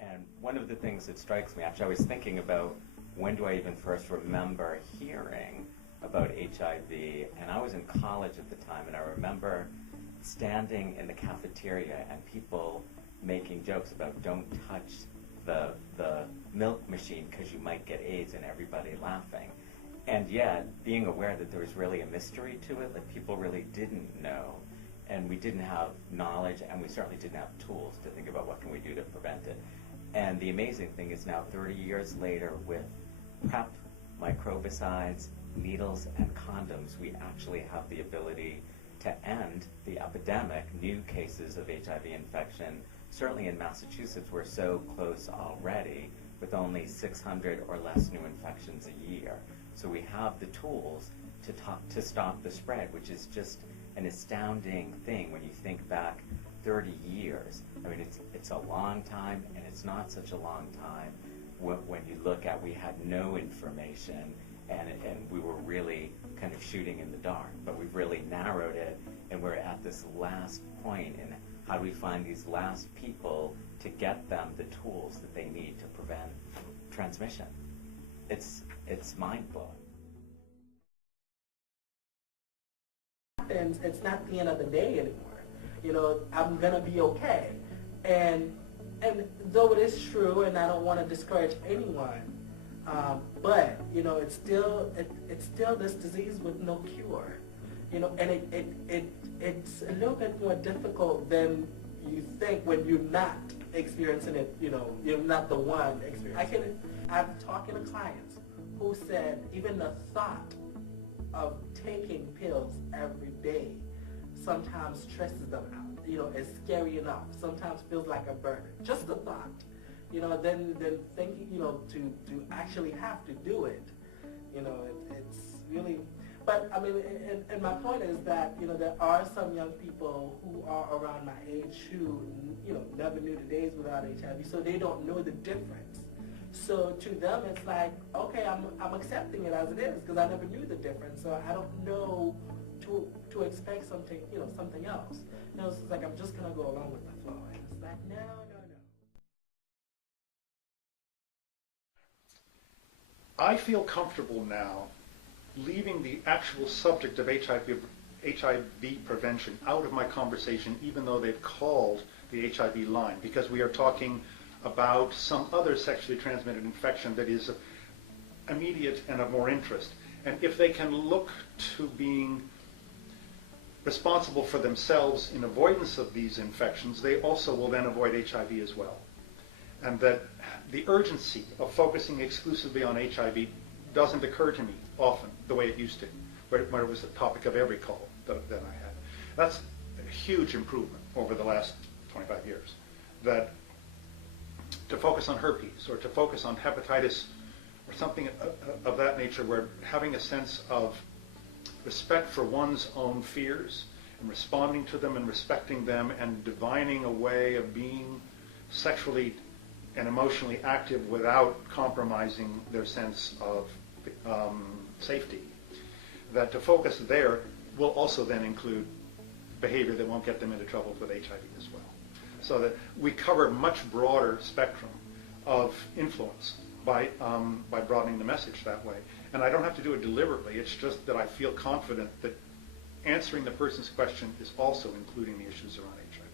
And one of the things that strikes me, actually, I was thinking about when do I even first remember hearing about HIV, and I was in college at the time, and I remember standing in the cafeteria and people making jokes about don't touch the milk machine because you might get AIDS, and everybody laughing. And yet, being aware that there was really a mystery to it, like people really didn't know, and we didn't have knowledge, and we certainly didn't have tools to think about what can we do to prevent it. And the amazing thing is now, 30 years later, with PrEP, microbicides, needles, and condoms, we actually have the ability to end the epidemic, new cases of HIV infection. Certainly in Massachusetts, we're so close already, with only 600 or less new infections a year. So we have the tools to stop the spread, which is just an astounding thing when you think back 30 years. I mean, it's a long time, and it's not such a long time when you look at we had no information, and we were really kind of shooting in the dark. But we've really narrowed it, and we're at this last point in how do we find these last people to get them the tools that they need to prevent transmission. It's mind-blowing. It's not the end of the day anymore. You know, I'm gonna be okay. And though it is true, and I don't want to discourage anyone, but you know, it's still this disease with no cure. You know, and it's a little bit more difficult than you think when you're not experiencing it. You know, you're not the one experiencing it. I'm talking to clients who said even the thought of taking pills every day sometimes stresses them out. You know, it's scary enough. Sometimes feels like a burden. Just the thought. You know, then thinking, you know, to actually have to do it. You know, it's really. But I mean, and my point is that, you know, there are some young people who are around my age who, you know, never knew the days without HIV, so they don't know the difference. So to them, it's like, okay, I'm accepting it as it is because I never knew the difference, so I don't know to expect something, you know, something else. You know, it's like I'm just gonna go along with the flow, and it's like, no. I feel comfortable now leaving the actual subject of HIV prevention out of my conversation, even though they've called the HIV line, because we are talking about some other sexually transmitted infection that is immediate and of more interest. And if they can look to being responsible for themselves in avoidance of these infections, they also will then avoid HIV as well. And that the urgency of focusing exclusively on HIV doesn't occur to me often the way it used to, where it was the topic of every call that I had. That's a huge improvement over the last 25 years. That to focus on herpes or to focus on hepatitis or something of that nature, where having a sense of respect for one's own fears and responding to them and respecting them and divining a way of being sexually and emotionally active without compromising their sense of safety. That to focus there will also then include behavior that won't get them into trouble with HIV as well. So that we cover a much broader spectrum of influence by broadening the message that way. And I don't have to do it deliberately, it's just that I feel confident that answering the person's question is also including the issues around HIV.